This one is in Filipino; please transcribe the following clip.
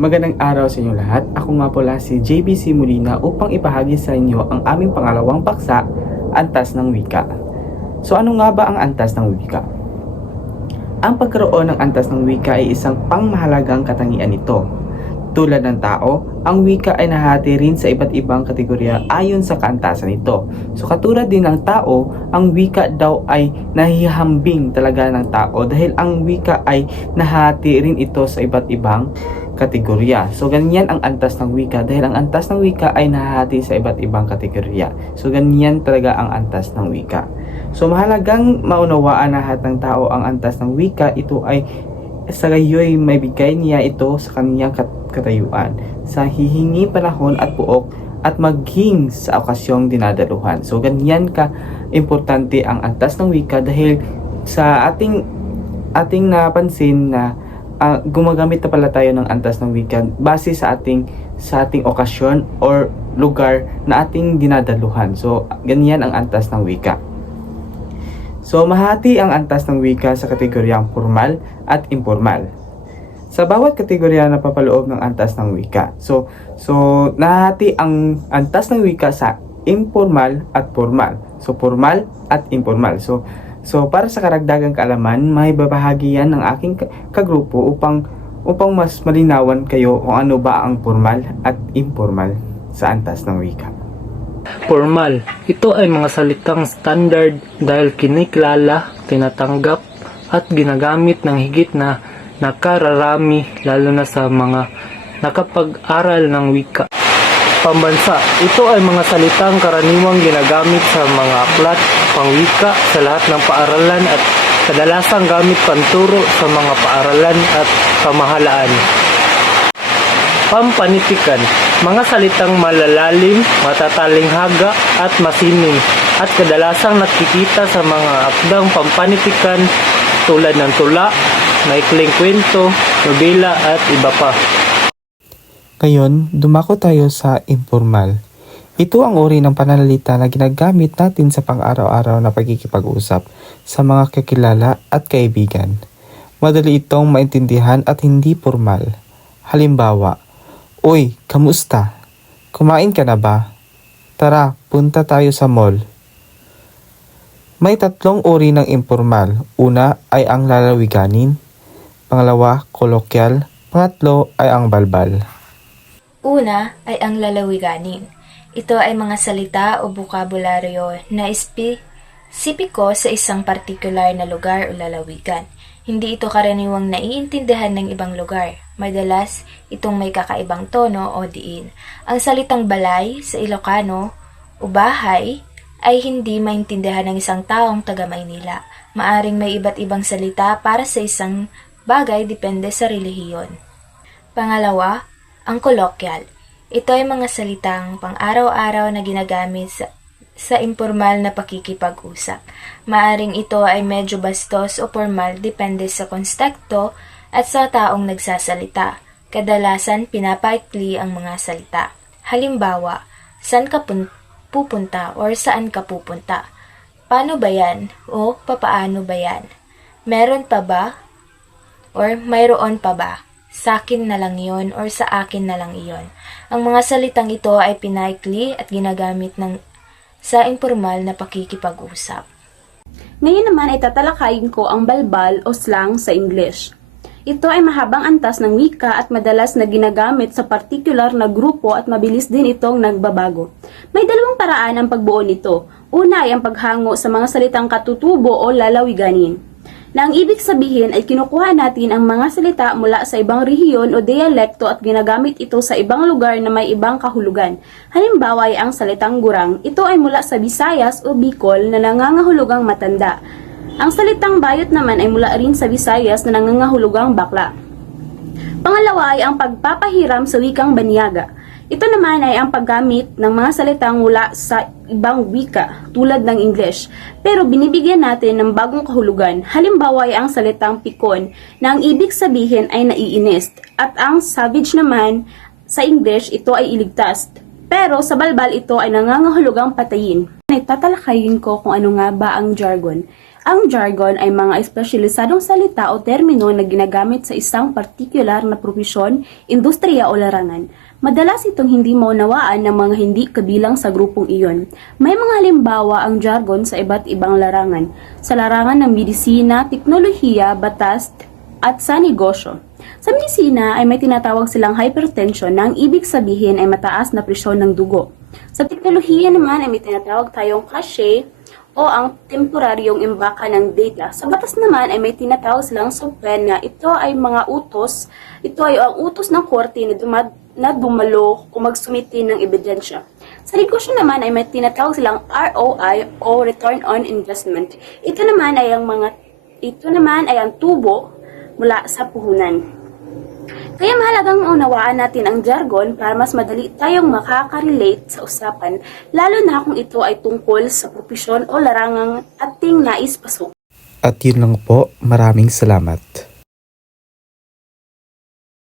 Magandang araw sa inyo lahat. Ako nga pala si JBC Molina upang ipahagi sa inyo ang aming pangalawang paksa, Antas ng Wika. So ano nga ba ang Antas ng Wika? Ang pagkaroon ng Antas ng Wika ay isang pangmahalagang katangian nito. Tulad ng tao, ang wika ay nahati rin sa iba't ibang kategorya ayon sa kaantasan nito. So katulad din ng tao, ang wika daw ay nahihambing talaga ng tao dahil ang wika ay nahati rin ito sa iba't ibang kategorya. So ganyan ang antas ng wika dahil ang antas ng wika ay nahati sa iba't ibang kategorya. So ganyan talaga ang antas ng wika. So mahalagang maunawaan na lahat ng tao ang antas ng wika. Ito ay sa gayoy may bigay niya ito sa kaniyang kat- katayuan sa hihingi panahon at puok at maging sa okasyong dinadaluhan. So ganyan ka importante ang antas ng wika dahil sa ating ating napansin na ah, gumagamit na pala tayo ng antas ng wika base sa ating sa ating okasyon or lugar na ating dinadaluhan. So ganyan ang antas ng wika. So, mahati ang antas ng wika sa kategoryang formal at informal. Sa bawat kategorya na papaloob ng antas ng wika. So, so nahati ang antas ng wika sa informal at formal. So, formal at informal. So, so para sa karagdagang kaalaman, may babahagi yan ng aking ka- kagrupo upang upang mas malinawan kayo kung ano ba ang formal at informal sa antas ng wika. Formal. Ito ay mga salitang standard dahil kinikilala, tinatanggap, at ginagamit ng higit na nakararami lalo na sa mga nakapag-aral ng wika. Pambansa. Ito ay mga salitang karaniwang ginagamit sa mga aklat, pangwika, sa lahat ng paaralan at kadalasang gamit panturo sa mga paaralan at pamahalaan. Pampanitikan, mga salitang malalalim, matatalinhaga at masining at kadalasang nakikita sa mga akdang pampanitikan tulad ng tula, maikling kwento, nobela at iba pa. Ngayon, dumako tayo sa informal. Ito ang uri ng pananalita na ginagamit natin sa pang-araw-araw na pagkikipag-usap sa mga kakilala at kaibigan. Madali itong maintindihan at hindi formal. Halimbawa, Uy, kamusta? Kumain ka na ba? Tara, punta tayo sa mall. May tatlong uri ng informal. Una ay ang lalawiganin. Pangalawa, kolokyal. Pangatlo ay ang balbal. Una ay ang lalawiganin. Ito ay mga salita o bukabularyo na espesipiko sa isang partikular na lugar o lalawigan. Hindi ito karaniwang naiintindihan ng ibang lugar. Madalas, itong may kakaibang tono o diin. Ang salitang balay sa Ilocano o bahay ay hindi maintindihan ng isang taong taga Maynila. Maaring may iba't ibang salita para sa isang bagay depende sa relihiyon. Pangalawa, ang colloquial. Ito ay mga salitang pang-araw-araw na ginagamit sa, sa informal na pakikipag-usap. Maaring ito ay medyo bastos o formal depende sa konstekto at sa taong nagsasalita. Kadalasan pinapaikli ang mga salita. Halimbawa, saan ka pun- pupunta or saan ka pupunta? Paano ba yan? O papaano ba yan? Meron pa ba? Or mayroon pa ba? Sa akin na lang yon or sa akin na lang iyon. Ang mga salitang ito ay pinaikli at ginagamit ng sa informal na pakikipag-usap. Ngayon naman ay tatalakayin ko ang balbal o slang sa English. Ito ay mahabang antas ng wika at madalas na ginagamit sa partikular na grupo at mabilis din itong nagbabago. May dalawang paraan ang pagbuo nito. Una ay ang paghango sa mga salitang katutubo o lalawiganin. Na ang ibig sabihin ay kinukuha natin ang mga salita mula sa ibang rehiyon o dialekto at ginagamit ito sa ibang lugar na may ibang kahulugan. Halimbawa ay ang salitang gurang, ito ay mula sa Visayas o Bicol na nangangahulugang matanda. Ang salitang bayot naman ay mula rin sa Visayas na nangangahulugang bakla. Pangalawa ay ang pagpapahiram sa wikang banyaga. Ito naman ay ang paggamit ng mga salitang mula sa ibang wika tulad ng English, pero binibigyan natin ng bagong kahulugan. Halimbawa ay ang salitang pikon na ang ibig sabihin ay naiinis at ang savage naman sa English ito ay iligtas. Pero sa balbal ito ay nangangahulugang patayin. Tatalakayin ko kung ano nga ba ang jargon. Ang jargon ay mga espesyalisadong salita o termino na ginagamit sa isang partikular na propesyon, industriya o larangan. Madalas itong hindi maunawaan ng mga hindi kabilang sa grupong iyon. May mga halimbawa ang jargon sa iba't ibang larangan. Sa larangan ng medisina, teknolohiya, batas, at sa negosyo. Sa medisina ay may tinatawag silang hypertension na ang ibig sabihin ay mataas na presyon ng dugo. Sa teknolohiya naman ay may tinatawag tayong cache o ang temporaryong imbaka ng data. Sa batas naman ay may tinatawag silang subpoena na ito ay mga utos, ito ay ang utos ng korte na, dumad, na dumalo o magsumiti ng ebidensya. Sa negosyo naman ay may tinatawag silang ROI o Return on Investment. Ito naman ay ang mga ito naman ay ang tubo mula sa puhunan. Kaya mahalagang maunawaan natin ang jargon para mas madali tayong makaka-relate sa usapan, lalo na kung ito ay tungkol sa propesyon o larangang ating nais pasok. At yun lang po, maraming salamat.